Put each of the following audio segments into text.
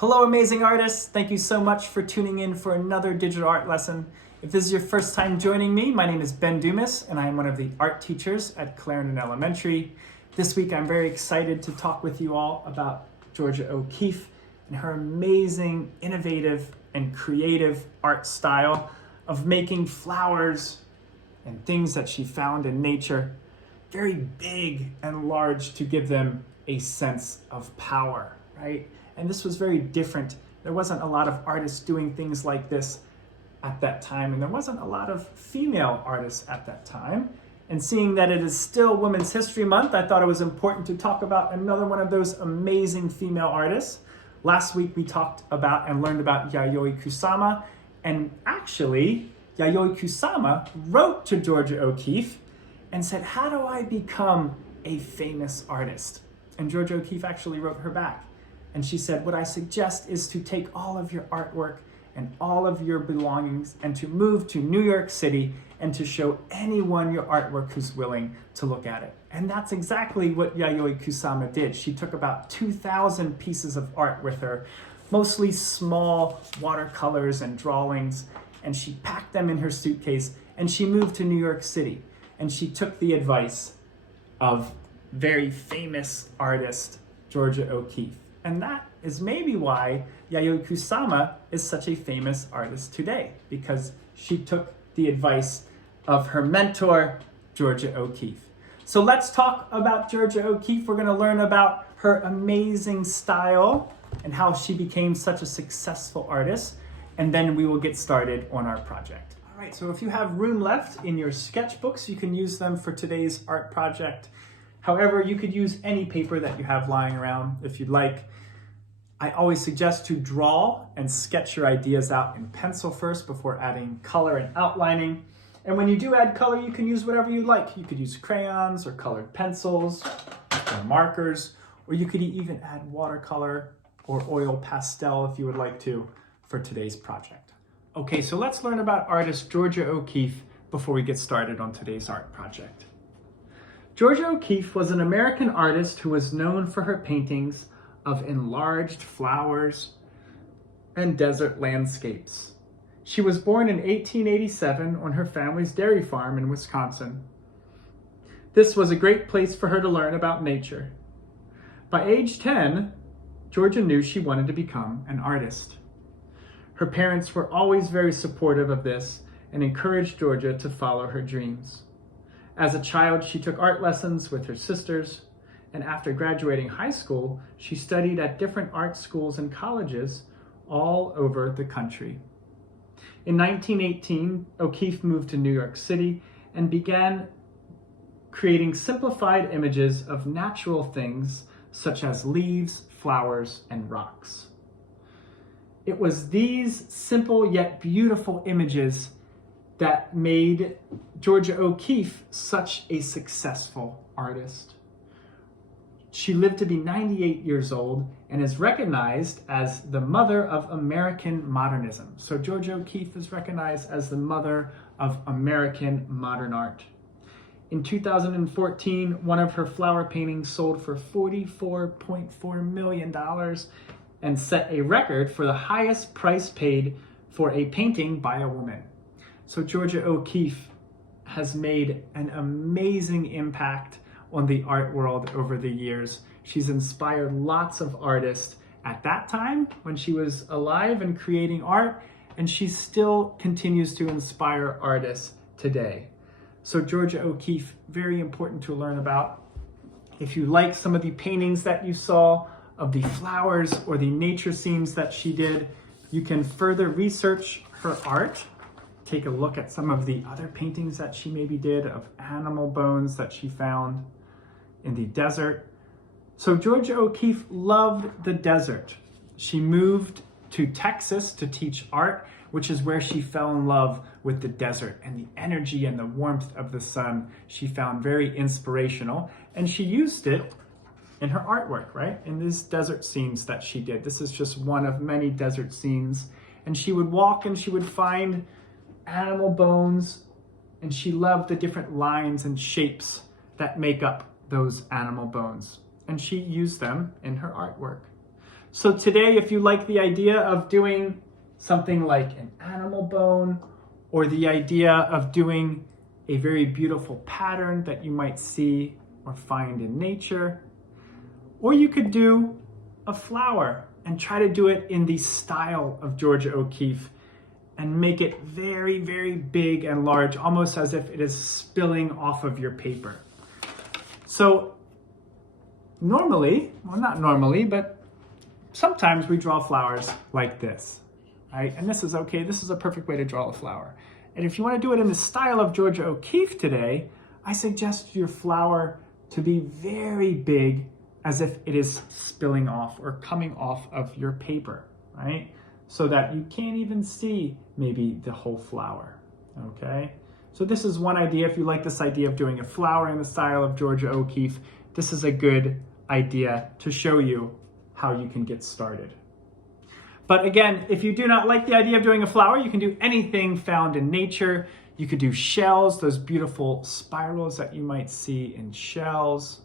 Hello, amazing artists. Thank you so much for tuning in for another digital art lesson. If this is your first time joining me, my name is Ben Dumas, and I am one of the art teachers at Clarendon Elementary. This week, I'm very excited to talk with you all about Georgia O'Keeffe and her amazing, innovative, and creative art style of making flowers and things that she found in nature very big and large to give them a sense of power, right? And this was very different. There wasn't a lot of artists doing things like this at that time, and there wasn't a lot of female artists at that time. And seeing that it is still Women's History Month, I thought it was important to talk about another one of those amazing female artists. Last week we talked about and learned about Yayoi Kusama, and actually Yayoi Kusama wrote to Georgia O'Keeffe and said, "How do I become a famous artist?" And Georgia O'Keeffe actually wrote her back. And she said, "What I suggest is to take all of your artwork and all of your belongings and to move to New York City and to show anyone your artwork who's willing to look at it." And that's exactly what Yayoi Kusama did. She took about 2,000 pieces of art with her, mostly small watercolors and drawings, and she packed them in her suitcase and she moved to New York City. And she took the advice of very famous artist Georgia O'Keeffe. And that is maybe why Yayoi Kusama is such a famous artist today, because she took the advice of her mentor, Georgia O'Keeffe. So let's talk about Georgia O'Keeffe. We're going to learn about her amazing style and how she became such a successful artist. And then we will get started on our project. All right, so if you have room left in your sketchbooks, you can use them for today's art project. However, you could use any paper that you have lying around if you'd like. I always suggest to draw and sketch your ideas out in pencil first before adding color and outlining. And when you do add color, you can use whatever you like. You could use crayons or colored pencils or markers, or you could even add watercolor or oil pastel if you would like to for today's project. Okay, so let's learn about artist Georgia O'Keeffe before we get started on today's art project. Georgia O'Keeffe was an American artist who was known for her paintings of enlarged flowers and desert landscapes. She was born in 1887 on her family's dairy farm in Wisconsin. This was a great place for her to learn about nature. By age 10, Georgia knew she wanted to become an artist. Her parents were always very supportive of this and encouraged Georgia to follow her dreams. As a child, she took art lessons with her sisters, and after graduating high school, she studied at different art schools and colleges all over the country. In 1918, O'Keeffe moved to New York City and began creating simplified images of natural things such as leaves, flowers, and rocks. It was these simple yet beautiful images that made Georgia O'Keeffe such a successful artist. She lived to be 98 years old and is recognized as the mother of American Modernism. So Georgia O'Keeffe is recognized as the mother of American modern art. In 2014, one of her flower paintings sold for $44.4 million and set a record for the highest price paid for a painting by a woman. So Georgia O'Keeffe has made an amazing impact on the art world over the years. She's inspired lots of artists at that time when she was alive and creating art, and she still continues to inspire artists today. So Georgia O'Keeffe, very important to learn about. If you like some of the paintings that you saw of the flowers or the nature scenes that she did, you can further research her art. Take a look at some of the other paintings that she maybe did of animal bones that she found in the desert. So Georgia O'Keeffe loved the desert. She moved to Texas to teach art, which is where she fell in love with the desert and the energy and the warmth of the sun. She found very inspirational, and she used it in her artwork, right? In these desert scenes that she did. This is just one of many desert scenes. And she would walk and she would find animal bones, and she loved the different lines and shapes that make up those animal bones. And she used them in her artwork. So today, if you like the idea of doing something like an animal bone, or the idea of doing a very beautiful pattern that you might see or find in nature, or you could do a flower and try to do it in the style of Georgia O'Keeffe and make it very, very big and large, almost as if it is spilling off of your paper. So normally, well, not normally, but sometimes we draw flowers like this, right? And this is okay. This is a perfect way to draw a flower. And if you want to do it in the style of Georgia O'Keeffe today, I suggest your flower to be very big, as if it is spilling off or coming off of your paper, right? So that you can't even see maybe the whole flower, okay? So this is one idea. If you like this idea of doing a flower in the style of Georgia O'Keeffe, this is a good idea to show you how you can get started. But again, if you do not like the idea of doing a flower, you can do anything found in nature. You could do shells, those beautiful spirals that you might see in shells.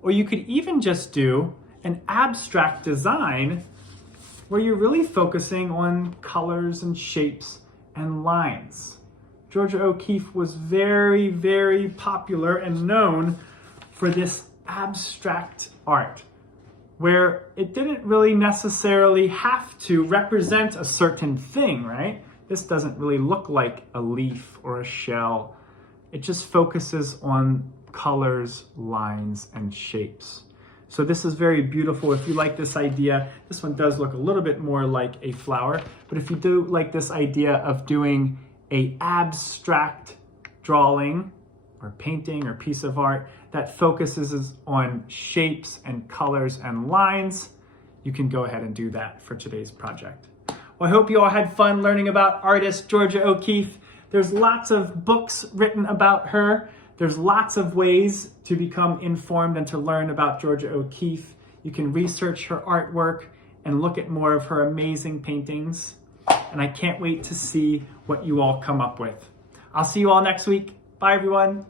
Or you could even just do an abstract design where you're really focusing on colors and shapes and lines. Georgia O'Keeffe was very, very popular and known for this abstract art, where it didn't really necessarily have to represent a certain thing, right? This doesn't really look like a leaf or a shell. It just focuses on colors, lines, and shapes. So this is very beautiful. If you like this idea, this one does look a little bit more like a flower, but if you do like this idea of doing an abstract drawing or painting or piece of art that focuses on shapes and colors and lines, you can go ahead and do that for today's project. Well, I hope you all had fun learning about artist Georgia O'Keeffe. There's lots of books written about her. There's lots of ways to become informed and to learn about Georgia O'Keeffe. You can research her artwork and look at more of her amazing paintings. And I can't wait to see what you all come up with. I'll see you all next week. Bye, everyone.